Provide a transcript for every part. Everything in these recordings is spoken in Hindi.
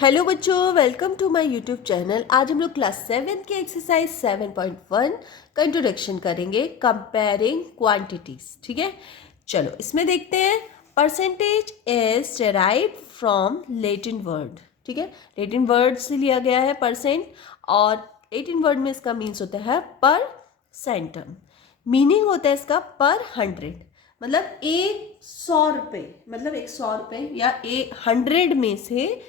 हेलो बच्चों, welcome to my YouTube channel. आज हम लोग क्लास 7 के एक्सरसाइज 7.1 का इंट्रोडक्शन करेंगे, कंपेयरिंग क्वांटिटीज। ठीक है, चलो इसमें देखते हैं। Percentage is derived from Latin word. ठीक है, लैटिन वर्ड से लिया गया है परसेंट, और लैटिन वर्ड में इसका मीन्स होता है पर सेंटम। मीनिंग होता है इसका पर 100, मतलब 100 रुपये, मतलब 100 रुपये या 100 में से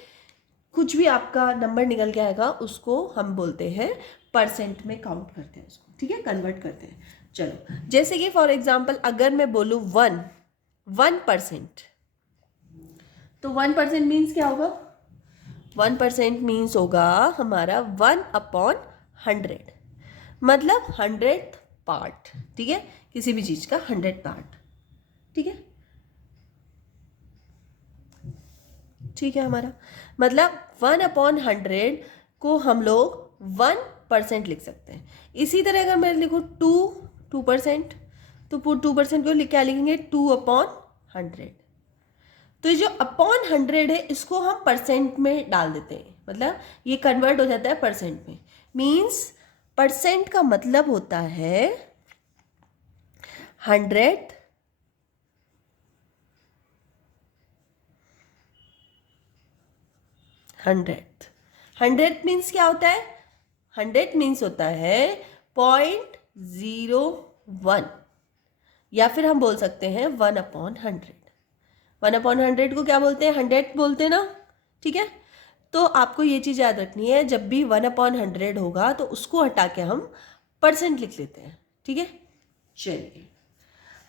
कुछ भी आपका नंबर निकल के आएगा उसको हम बोलते हैं परसेंट में काउंट करते हैं उसको। ठीक है, कन्वर्ट करते हैं। चलो, जैसे कि फॉर एग्जांपल अगर मैं बोलूँ 1% तो 1% मीन्स क्या होगा? 1% मीन्स होगा हमारा 1/100, मतलब 100th पार्ट। ठीक है, किसी भी चीज का 100 पार्ट। ठीक है, ठीक है, हमारा मतलब 1/100 को हम लोग 1% लिख सकते हैं। इसी तरह अगर मैं लिखूँ 2% तो 2% को क्या लिखेंगे? 2/100। तो ये जो अपॉन 100 है इसको हम परसेंट में डाल देते हैं, मतलब ये कन्वर्ट हो जाता है परसेंट में। मीन्स परसेंट का मतलब होता है 100th, 100th मीन्स क्या होता है? 100 मीन्स होता है 0.01, या फिर हम बोल सकते हैं 1/100। 1/100 को क्या बोलते हैं? 100 बोलते हैं ना। ठीक है, तो आपको ये चीज़ याद रखनी है, जब भी 1/100 होगा तो उसको हटा के हम परसेंट लिख लेते हैं। ठीक है, चलिए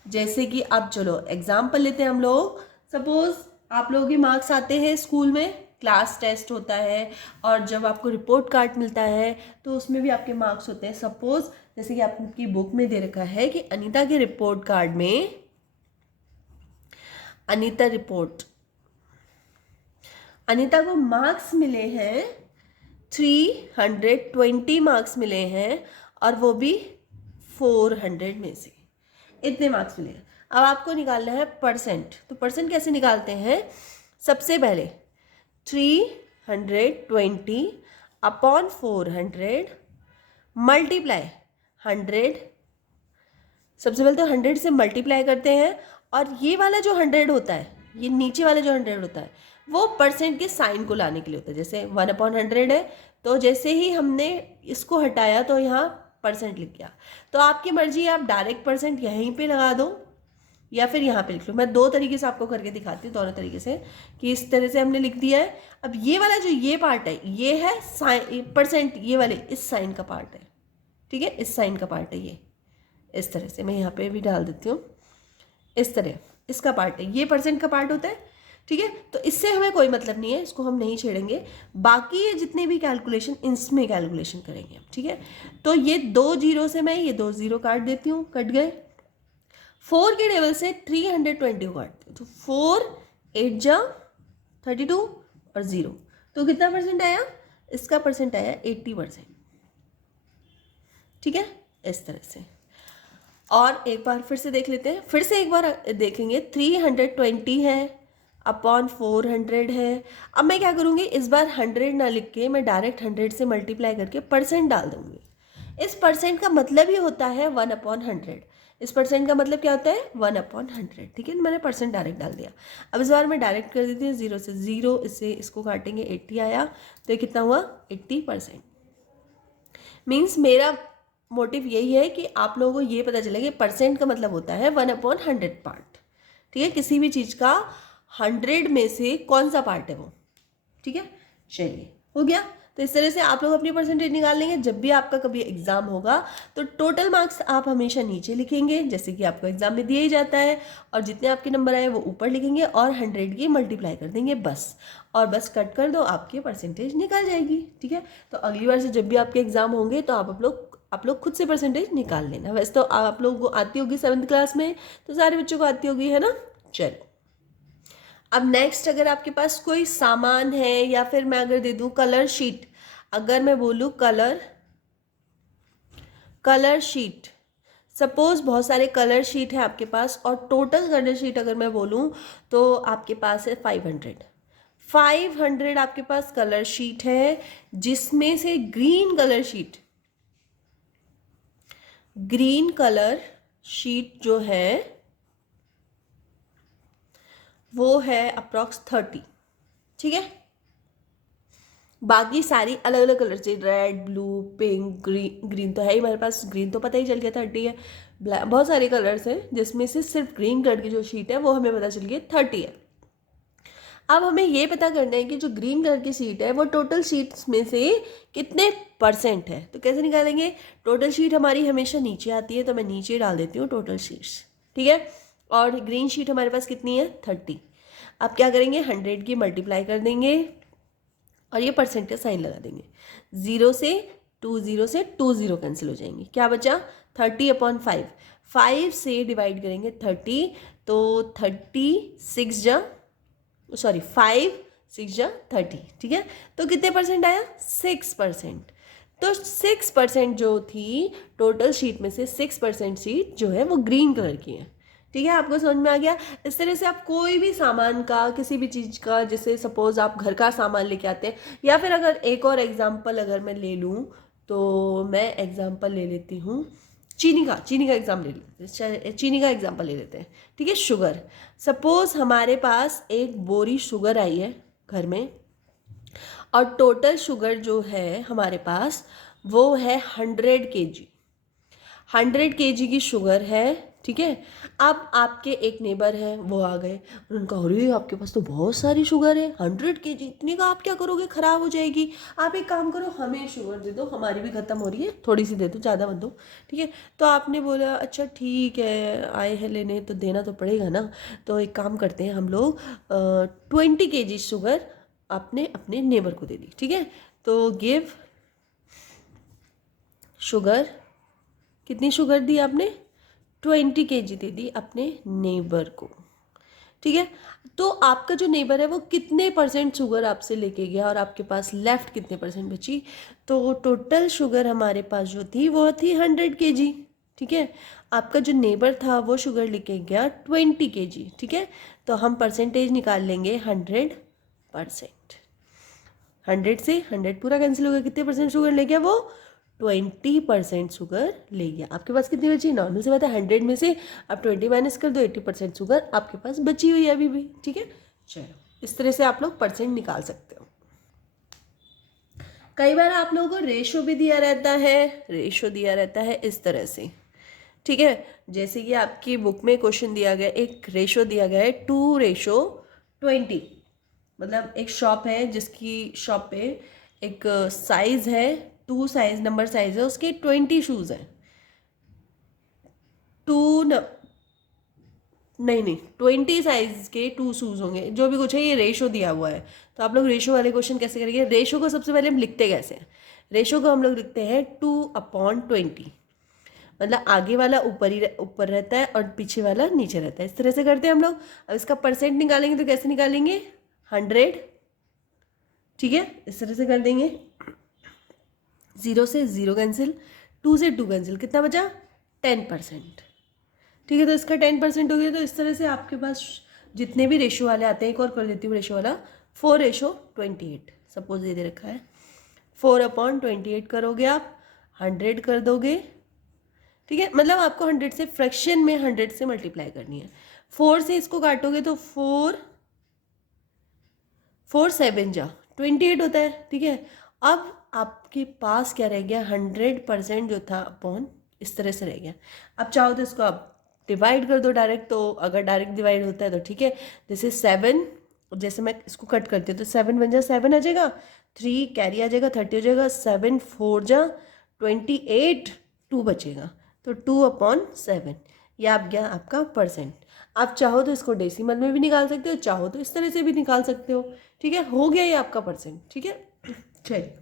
जैसे कि अब चलो एग्जाम्पल लेते हैं हम लोग। सपोज आप लोगों के मार्क्स आते हैं स्कूल में, क्लास टेस्ट होता है, और जब आपको रिपोर्ट कार्ड मिलता है तो उसमें भी आपके मार्क्स होते हैं। सपोज जैसे कि आपकी बुक में दे रखा है कि अनीता के रिपोर्ट कार्ड में अनीता को मार्क्स मिले हैं 320 मार्क्स मिले हैं, और वो भी 400 में से इतने मार्क्स मिले हैं। अब आपको निकालना है परसेंट। तो परसेंट कैसे निकालते हैं? सबसे पहले 320/400 मल्टीप्लाई 100। सबसे पहले तो 100 से मल्टीप्लाई करते हैं, और ये वाला जो 100 होता है, ये नीचे वाला जो 100 होता है, वो परसेंट के साइन को लाने के लिए होता है। जैसे 1/100 है, तो जैसे ही हमने इसको हटाया तो यहाँ परसेंट लिख गया। तो आपकी मर्जी, आप डायरेक्ट परसेंट यहीं पे लगा दो या फिर यहाँ पे लिख लो। मैं दो तरीके से आपको करके दिखाती हूँ, दोनों तरीके से, कि इस तरह से हमने लिख दिया है। अब ये वाला जो ये पार्ट है, ये है साइन परसेंट, ये वाले इस साइन का पार्ट है। ठीक है, इस साइन का पार्ट है ये। इस तरह से मैं यहाँ पे भी डाल देती हूँ, इस तरह इसका पार्ट है, ये परसेंट का पार्ट होता है। ठीक है, तो इससे हमें कोई मतलब नहीं है, इसको हम नहीं छेड़ेंगे। बाकी ये जितने भी कैलकुलेशन, इसमें कैलकुलेशन करेंगे हम। ठीक है, तो ये 2 जीरो से मैं ये 2 जीरो काट देती हूँ, कट गए। 4 के टेबल से 320 को काटती हूँ, तो 4 8 जा 32 और 0, तो कितना परसेंट आया? इसका परसेंट आया 80%। ठीक है, इस तरह से। और एक बार फिर से देख लेते हैं, फिर से एक बार देखेंगे। 320 है अपॉन 400 है। अब मैं क्या करूँगी, इस बार 100 ना लिख के मैं डायरेक्ट 100 से मल्टीप्लाई करके परसेंट डाल दूँगी। इस परसेंट का मतलब ही होता है 1/100। इस परसेंट का मतलब क्या होता है? 1/100। ठीक है, मैंने परसेंट डायरेक्ट डाल दिया। अब इस बार मैं डायरेक्ट कर देती हूँ, 0 से 0, इससे इसको काटेंगे, 80 आया, तो ये कितना हुआ? 80%। मीन्स मेरा मोटिव यही है कि आप लोगों को ये पता चले कि परसेंट का मतलब होता है 1/100 पार्ट। ठीक है, किसी भी चीज़ का 100 में से कौन सा पार्ट है वो। ठीक है, चलिए हो गया। तो इस तरह से आप लोग अपनी परसेंटेज निकाल लेंगे। जब भी आपका कभी एग्जाम होगा तो टोटल मार्क्स आप हमेशा नीचे लिखेंगे, जैसे कि आपको एग्जाम में दिया ही जाता है, और जितने आपके नंबर आए वो ऊपर लिखेंगे और 100 की मल्टीप्लाई कर देंगे बस, और बस कट कर दो, आपकी परसेंटेज निकल जाएगी। ठीक है, तो अगली बार से जब भी आपके एग्जाम होंगे तो आप लोग खुद से परसेंटेज निकाल लेना। वैसे तो आप लोगों को आती होगी 7th क्लास में, तो सारे बच्चों को आती होगी, है ना। चलो, अब नेक्स्ट, अगर आपके पास कोई सामान है, या फिर मैं अगर दे दूं कलर शीट, अगर मैं बोलूं कलर शीट, सपोज बहुत सारे कलर शीट है आपके पास, और टोटल कलर शीट अगर मैं बोलूं तो आपके पास है 500। 500 आपके पास कलर शीट है, जिसमें से ग्रीन कलर शीट जो है वो है अप्रॉक्स 30, ठीक है। बाकी सारी अलग अलग कलर से, रेड, ब्लू, पिंक, ग्रीन तो है ही हमारे पास, ग्रीन तो पता ही चल गया 30 है। ब्लैक, बहुत सारे कलर्स हैं, जिसमें से सिर्फ ग्रीन कलर की जो शीट है वो हमें पता चल गया 30 है। अब हमें ये पता करना है कि जो ग्रीन कलर की शीट है वो टोटल शीट्स में से कितने % है। तो कैसे निकालेंगे? टोटल शीट हमारी हमेशा नीचे आती है, तो मैं नीचे डाल देती हूँ टोटल शीट्स, ठीक है। और ग्रीन शीट हमारे पास कितनी है? 30। अब क्या करेंगे? 100 की मल्टीप्लाई कर देंगे और ये % का साइन लगा देंगे। 0 से 2 0 कैंसिल हो जाएंगे। क्या बचा? 30/5। 5 से डिवाइड करेंगे 30, तो 5 6 जा 30, ठीक है। तो कितने % आया? 6%। तो 6% जो थी टोटल शीट में से 6% शीट जो है वो ग्रीन कलर की है, ठीक है। आपको समझ में आ गया? इस तरह से आप कोई भी सामान का, किसी भी चीज़ का, जैसे सपोज आप घर का सामान लेके आते हैं, या फिर अगर एक और एग्जांपल अगर मैं ले लूँ, तो मैं एग्जांपल ले लेती हूँ चीनी का एग्जाम्पल ले लेते हैं, ठीक है। शुगर, सपोज हमारे पास एक बोरी शुगर आई है घर में, और टोटल शुगर जो है हमारे पास वो है 100 kg। 100 kg की शुगर है, ठीक है। अब आपके एक नेबर हैं, वो आ गए, उन्होंने कहा अरे आपके पास तो बहुत सारी शुगर है, 100 kg, इतनी का आप क्या करोगे? ख़राब हो जाएगी। आप एक काम करो, हमें शुगर दे दो, हमारी भी ख़त्म हो रही है, थोड़ी सी दे दो, ज़्यादा मत दो, ठीक है। तो आपने बोला अच्छा ठीक है, आए हैं लेने तो देना तो पड़ेगा ना। तो एक काम करते हैं हम लोग, 20 kg शुगर आपने अपने नेबर को दे दी, ठीक है। तो गिव शुगर, कितनी शुगर दी आपने? 20 kg दे दी अपने नेबर को, ठीक है। तो आपका जो नेबर है वो कितने % शुगर आपसे लेके गया और आपके पास लेफ्ट कितने % बची? तो टोटल शुगर हमारे पास जो थी वो थी 100 kg, ठीक है। आपका जो नेबर था वो शुगर लेके गया 20 kg, ठीक है। तो हम % निकाल लेंगे 100%। 100 से 100 पूरा कैंसिल हो गया, कितने % शुगर ले गया वो? 20% शुगर ले गया। आपके पास कितनी बची? नॉर्मल से बात है, 100 में से आप 20 माइनस कर दो, 80% शुगर आपके पास बची हुई है अभी भी, ठीक है। चलो, इस तरह से आप लोग % निकाल सकते हो। कई बार आप लोगों को रेशो भी दिया रहता है इस तरह से, ठीक है। जैसे कि आपकी बुक में क्वेश्चन दिया गया, एक रेशो दिया गया है 2:20। मतलब एक शॉप है, जिसकी शॉप पे एक साइज है, 2 साइज नंबर साइज है, उसके 20 शूज़ हैं। नहीं 20 साइज के 2 शूज़ होंगे, जो भी कुछ है, ये रेशो दिया हुआ है। तो आप लोग रेशो वाले क्वेश्चन कैसे करेंगे? रेशो को सबसे पहले हम लिखते कैसे हैं? रेशो को हम लोग लिखते हैं 2/20, मतलब आगे वाला ऊपर रहता है और पीछे वाला नीचे रहता है, इस तरह से करते हैं हम लोग। अब इसका % निकालेंगे तो कैसे निकालेंगे? 100, ठीक है, इस तरह से कर देंगे। 0 से 0 कैंसिल, 2 से 2 कैंसिल, कितना बचा? 10%, ठीक है। तो इसका 10% हो गया। तो इस तरह से आपके पास जितने भी रेशो वाले आते हैं, एक और कर देती हूँ रेशो वाला, 4:28 सपोज ये दे रखा है, 4/28 करोगे आप, 100 कर दोगे, ठीक है। मतलब आपको 100 से फ्रैक्शन में 100 से मल्टीप्लाई करनी है। 4 से इसको काटोगे तो 4 7 जा 28 होता है, ठीक है। अब आपके पास क्या रह गया? 100% जो था अपॉन इस तरह से रह गया। अब चाहो तो इसको आप डिवाइड कर दो डायरेक्ट, तो अगर डायरेक्ट डिवाइड होता है तो ठीक है। जैसे 7, जैसे मैं इसको कट करती हूँ तो 7 बन जा 7 आ जाएगा, 3 कैरी आ जाएगा, 30 हो जाएगा, 7 4 जा 28, 2 बचेगा, तो 2/7, ये आप गया आपका %। आप चाहो तो इसको डेसिमल में भी निकाल सकते हो, चाहो तो इस तरह से भी निकाल सकते हो, ठीक है। हो गया ये आपका %, ठीक है। चलिए,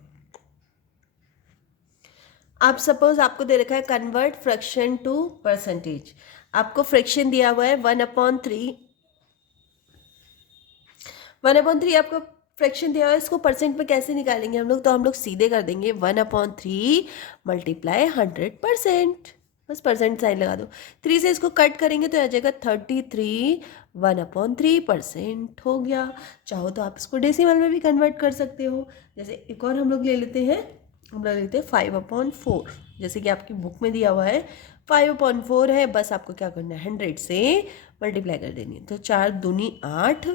आप सपोज आपको दे रखा है कन्वर्ट फ्रैक्शन टू %। आपको फ्रैक्शन दिया हुआ है 1/3। 1/3 आपको फ्रैक्शन दिया हुआ है, इसको % में कैसे निकालेंगे हम लोग? तो हम लोग सीधे कर देंगे 1/3 मल्टीप्लाई 100%। बस परसेंट साइन लगा दो। 3 से इसको कट करेंगे तो आ जाएगा 33, 1/3% हो गया। चाहो तो आप इसको डेसिमल में भी कन्वर्ट कर सकते हो। जैसे एक और हम लोग ले लेते हैं, 5/4, जैसे कि आपकी बुक में दिया हुआ है 5/4 है। बस आपको क्या करना है, 100 से मल्टीप्लाई कर देनी है। तो 4 दूनी 8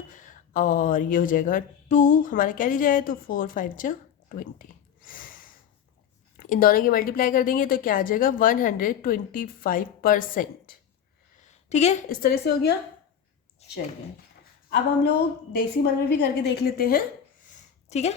और ये हो जाएगा 2, हमारा कैरी जाए तो 4 5 जा 20। इन दोनों की मल्टीप्लाई कर देंगे तो क्या आ जाएगा 125%। ठीक है, इस तरह से हो गया। चलिए अब हम लोग डेसिमल में भी करके देख लेते हैं। ठीक है,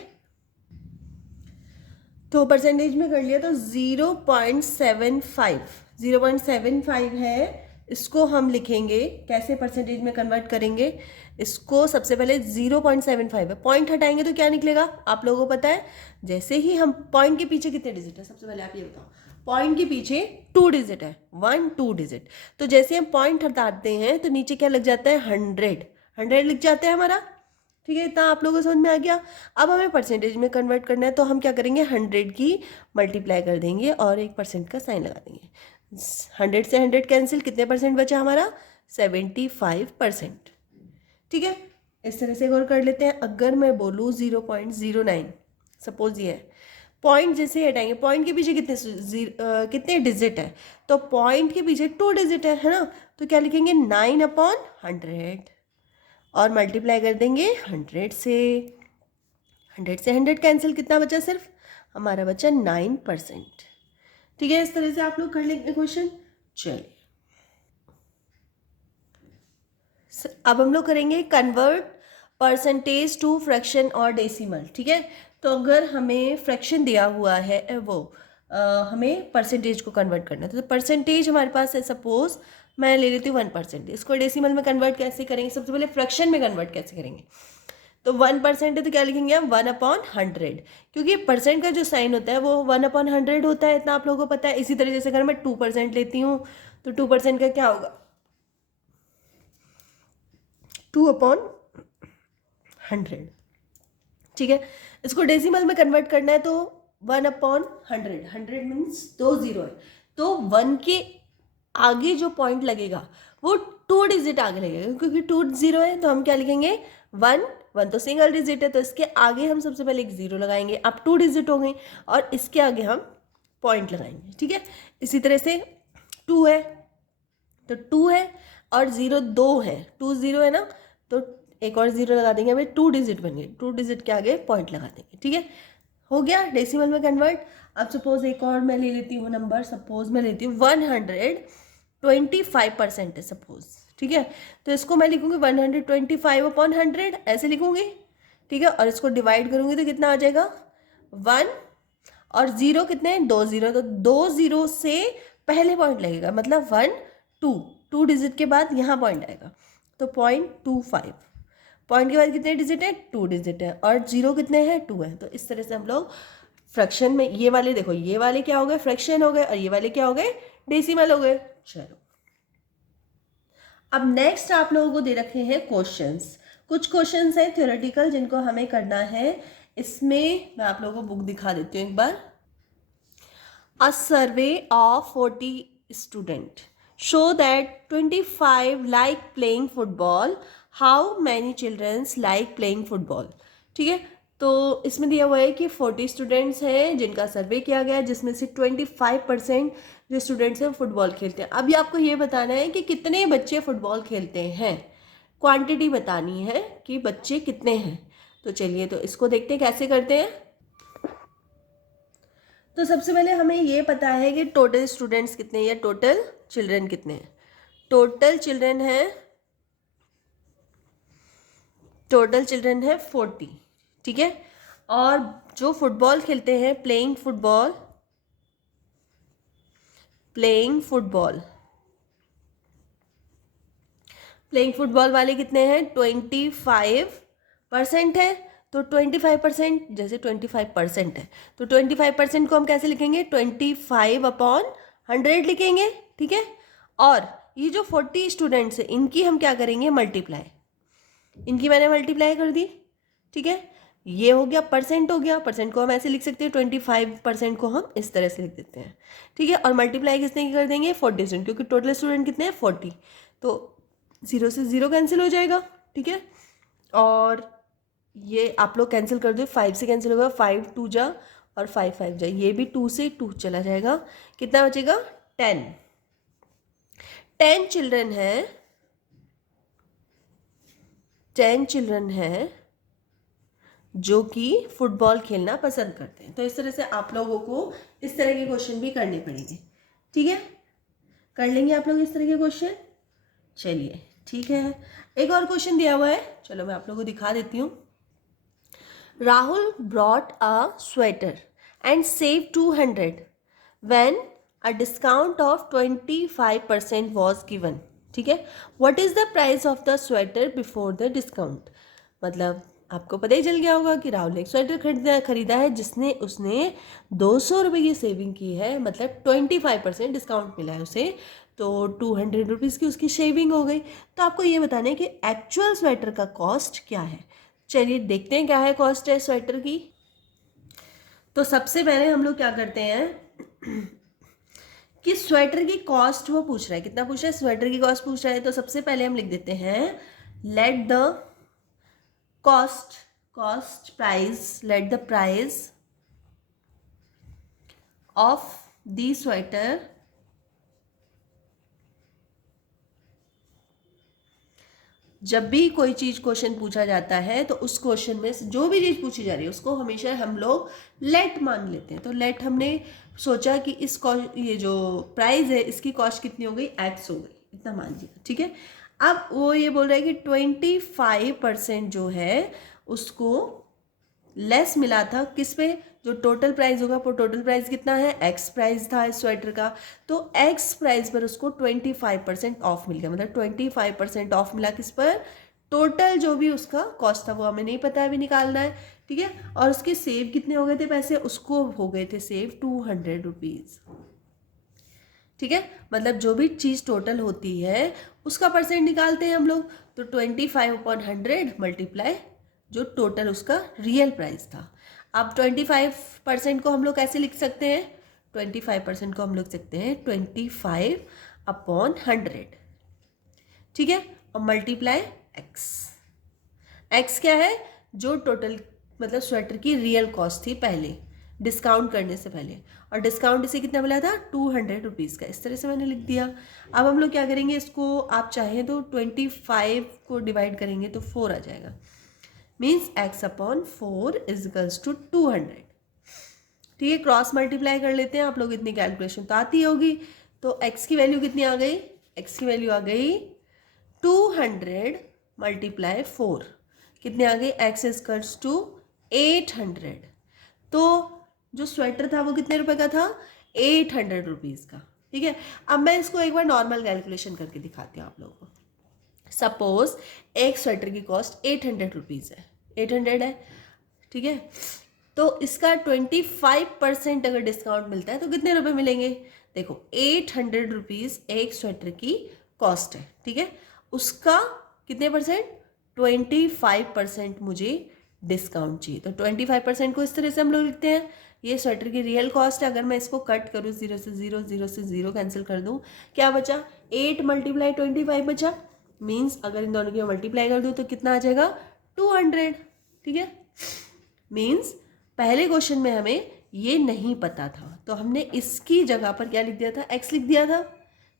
तो परसेंटेज में कर लिया तो 0.75 है। इसको हम लिखेंगे कैसे, परसेंटेज में कन्वर्ट करेंगे इसको। सबसे पहले 0.75 है, पॉइंट हटाएंगे तो क्या निकलेगा आप लोगों को पता है। जैसे ही हम पॉइंट के पीछे कितने डिजिट है, सबसे पहले आप ये बताओ। पॉइंट के पीछे 2 डिजिट है, 1 2 डिजिट। तो जैसे हम पॉइंट हटाते हैं तो नीचे क्या लग जाता है, 100 लिख जाता है हमारा। ठीक है, इतना आप लोगों को समझ में आ गया। अब हमें परसेंटेज में कन्वर्ट करना है तो हम क्या करेंगे, 100 की मल्टीप्लाई कर देंगे और 1% का साइन लगा देंगे। 100 से 100 कैंसिल, कितने परसेंट बचा हमारा, 75%। ठीक है, इस तरह से गौर कर लेते हैं। अगर मैं बोलूँ 0.09, सपोज ये है, पॉइंट जैसे हटाएंगे, पॉइंट के पीछे कितने डिजिट है, तो पॉइंट के पीछे 2 डिजिट है ना। तो क्या लिखेंगे 9/100 और मल्टीप्लाई कर देंगे 100 से। 100 से 100 कैंसिल, कितना बचा, सिर्फ हमारा बचा 9%। ठीक है, इस तरह से आप लोग कर लेंगे क्वेश्चन। चलिए अब हम लोग करेंगे कन्वर्ट परसेंटेज टू फ्रैक्शन और डेसिमल। ठीक है, तो अगर हमें फ्रैक्शन दिया हुआ है हमें परसेंटेज को कन्वर्ट करना है। तो परसेंटेज हमारे पास है, सपोज मैं ले लेती हूँ 1%। इसको डेसिमल में कन्वर्ट कैसे करेंगे, सबसे पहले फ्रैक्शन में कन्वर्ट कैसे करेंगे। तो 1% है तो क्या लिखेंगे हम, 1/100, क्योंकि परसेंट का जो साइन होता है वो 1/100 होता है, इतना आप लोगों को पता है। इसी तरह जैसे अगर मैं 2% लेती हूँ तो 2% का क्या होगा, 2/100। ठीक है, इसको डेसिमल में कन्वर्ट करना है तो 1/100, 100 मीन्स 2 जीरो है, तो 1 के आगे जो पॉइंट लगेगा वो 2 डिजिट आगे लगेगा, क्योंकि 2 0 है तो हम क्या लिखेंगे 1 1 तो सिंगल डिजिट है तो इसके आगे हम सबसे पहले एक 0 लगाएंगे। अब 2 डिजिट हो गई और इसके आगे हम पॉइंट लगाएंगे। ठीक है, इसी तरह से 2 है तो 2 है और 0 2 है, 2 0 है ना, तो एक और 0 लगा देंगे, हमें 2 डिजिट बन गए, 2 डिजिट के आगे पॉइंट लगा देंगे। ठीक है, हो गया डेसिमल में कन्वर्ट। अब सपोज एक और मैं ले लेती हूँ नंबर, सपोज मैं लेती हूँ 125% है सपोज। ठीक है, तो इसको मैं लिखूंगी 125/100 ऐसे लिखूंगी। ठीक है, और इसको डिवाइड करूंगी तो कितना आ जाएगा 1 और 0 कितने हैं, 2 0, तो 2 0 से पहले पॉइंट लगेगा, मतलब 1 2 डिजिट के बाद यहाँ पॉइंट आएगा तो 0.25। पॉइंट के बाद कितने डिजिट है, 2 डिजिट है और 0 कितने हैं, 2 है। तो इस तरह से हम लोग फ्रैक्शन में, ये वाले देखो, ये वाले क्या हो गए, फ्रैक्शन हो गए, और ये वाले क्या हो गए, डेसिमल हो गए। चलो अब नेक्स्ट आप लोगों को दे रखे हैं क्वेश्चंस। कुछ क्वेश्चंस हैं थ्योरेटिकल जिनको हमें करना है। इसमें मैं आप लोगों को बुक दिखा देती हूँ एक बार। A survey of 40 student show that 25 like playing football, how many childrens like playing football. ठीक है, तो इसमें दिया हुआ है कि 40 स्टूडेंट्स हैं जिनका सर्वे किया गया है, जिसमें से 25% जो स्टूडेंट्स हैं फुटबॉल खेलते हैं। अभी आपको ये बताना है कि कितने बच्चे फुटबॉल खेलते हैं, क्वांटिटी बतानी है कि बच्चे कितने हैं। तो चलिए तो इसको देखते हैं कैसे करते हैं। तो सबसे पहले हमें ये पता है कि टोटल स्टूडेंट्स कितने हैं या टोटल चिल्ड्रन कितने हैं। टोटल चिल्ड्रन है 40। ठीक है, और जो फुटबॉल खेलते हैं, प्लेइंग फुटबॉल वाले कितने हैं, 25% है। तो 25%, जैसे 25% है तो 25% को हम कैसे लिखेंगे, 25/100 लिखेंगे। ठीक है, और ये जो 40 स्टूडेंट्स हैं इनकी हम क्या करेंगे, मल्टीप्लाई। इनकी मैंने मल्टीप्लाई कर दी। ठीक है, ये हो गया परसेंट, हो गया परसेंट को हम ऐसे लिख सकते हैं, 25% को हम इस तरह से लिख देते हैं, ठीक है। और मल्टीप्लाई किसने कर देंगे 40 स्टूडेंट, क्योंकि टोटल स्टूडेंट कितने हैं 40, तो 0 से 0 कैंसिल हो जाएगा, ठीक है। और ये आप लोग कैंसिल कर दो, 5 से कैंसिल होगा, 5 2 जा और 5 5 जा, ये भी 2 से 2 चला जाएगा, कितना बचेगा 10। 10 चिल्ड्रन है, 10 चिल्ड्रन है जो कि फुटबॉल खेलना पसंद करते हैं। तो इस तरह से आप लोगों को इस तरह के क्वेश्चन भी करने पड़ेंगे, ठीक है। कर लेंगे आप लोग इस तरह के क्वेश्चन। चलिए ठीक है, एक और क्वेश्चन दिया हुआ है, चलो मैं आप लोगों को दिखा देती हूँ। Rahul brought a sweater and save 200 when a discount of 25% was given, ठीक है। What is the price of the sweater before the discount. मतलब आपको पता ही चल गया होगा कि राहुल ने एक स्वेटर खरीदा है जिसने उसने 200 रुपये की सेविंग की है, मतलब 25% डिस्काउंट मिला है उसे, तो 200 रुपीज़ की उसकी शेविंग हो गई। तो आपको ये बताना है कि एक्चुअल स्वेटर का कॉस्ट क्या है। चलिए देखते हैं क्या है कॉस्ट है स्वेटर की। तो सबसे पहले हम लोग क्या करते हैं कि स्वेटर की कॉस्ट वो पूछ रहा है, कितना पूछ रहा है, स्वेटर की कॉस्ट पूछ रहा है। तो सबसे पहले हम लिख देते हैं let the cost price, let the price of the sweater जब भी कोई चीज़ क्वेश्चन पूछा जाता है तो उस क्वेश्चन में से जो भी चीज़ पूछी जा रही है उसको हमेशा हम लोग लेट मान लेते हैं। तो लेट हमने सोचा कि इस ये जो प्राइस है इसकी कॉस्ट कितनी हो गई, एक्स हो गई, इतना मान लीजिए, ठीक है। अब वो ये बोल रहा है कि 25% जो है उसको लेस मिला था किस पे, जो टोटल प्राइस होगा, वो टोटल प्राइस कितना है, एक्स प्राइस था इस स्वेटर का, तो एक्स प्राइस पर उसको 25% ऑफ मिल गया, मतलब 25% ऑफ मिला किस पर, टोटल जो भी उसका कॉस्ट था वो हमें नहीं पता है, अभी निकालना है, ठीक है। और उसके सेव कितने हो गए थे पैसे, उसको हो गए थे सेव 200 रुपीज़, ठीक है। मतलब जो भी चीज़ टोटल होती है उसका परसेंट निकालते हैं हम लोग, तो 25/100 मल्टीप्लाई जो टोटल उसका रियल प्राइस था। अब 25% को हम लोग कैसे लिख सकते हैं, 25% को हम लिख सकते हैं 25/100, ठीक है। और मल्टीप्लाई एक्स, एक्स क्या है, जो टोटल मतलब स्वेटर की रियल कॉस्ट थी पहले डिस्काउंट करने से पहले, और डिस्काउंट इसे कितना मिला था 200 रुपीज़ का, इस तरह से मैंने लिख दिया। अब हम लोग क्या करेंगे, इसको आप चाहें तो 25 को डिवाइड करेंगे तो 4 आ जाएगा, मीन्स x/4 इजिकल्स टू 200, ठीक है। क्रॉस मल्टीप्लाई कर लेते हैं, आप लोग इतनी कैलकुलेशन तो आती होगी। तो x की वैल्यू कितनी आ गई, x की वैल्यू आ गई 200 मल्टीप्लाई 4, कितने आ गई, x इजिकल्स टू 800। तो जो स्वेटर था वो कितने रुपए का था, 800 रुपीज़ का, ठीक है। अब मैं इसको एक बार नॉर्मल कैलकुलेशन करके दिखाती हूँ आप लोगों को। सपोज एक स्वेटर की कॉस्ट 800 रुपीज़ है, 800 है, ठीक है। तो इसका 25% अगर डिस्काउंट मिलता है तो कितने रुपए मिलेंगे, देखो 800 रुपीज़ एक स्वेटर की कॉस्ट है, ठीक है। उसका कितने परसेंट, 25% मुझे डिस्काउंट चाहिए। तो 25% को इस तरह से हम लोग लिखते हैं, ये स्वेटर की रियल कॉस्ट है। अगर मैं इसको कट करूँ 0 से 0, 0 से 0 कैंसिल कर दूँ, क्या बचा, 8 × 25 बचा, मीन्स अगर इन दोनों की मल्टीप्लाई कर दूँ तो कितना आ जाएगा 200, ठीक है। मीन्स पहले क्वेश्चन में हमें ये नहीं पता था तो हमने इसकी जगह पर क्या लिख दिया था, x लिख दिया था,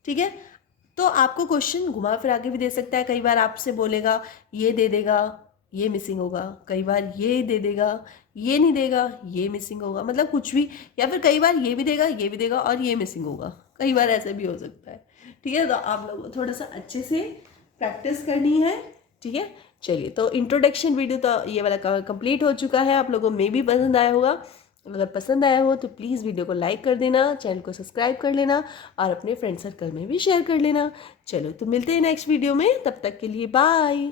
ठीक है। तो आपको क्वेश्चन घुमा फिरा के भी दे सकता है, कई बार आपसे बोलेगा ये दे देगा, ये मिसिंग होगा, कई बार ये दे देगा, ये नहीं देगा, ये मिसिंग होगा, मतलब कुछ भी, या फिर कई बार ये भी देगा और ये मिसिंग होगा, कई बार ऐसे भी हो सकता है, ठीक है। तो आप लोगों को थोड़ा सा अच्छे से प्रैक्टिस करनी है, ठीक है। चलिए, तो इंट्रोडक्शन वीडियो तो ये वाला कंप्लीट हो चुका है, आप लोगों में भी पसंद आया होगा। अगर पसंद आया हो तो प्लीज़ वीडियो को लाइक कर देना, चैनल को सब्सक्राइब कर लेना और अपने फ्रेंड सर्कल में भी शेयर कर लेना। चलो, तो मिलते हैं नेक्स्ट वीडियो में, तब तक के लिए बाय।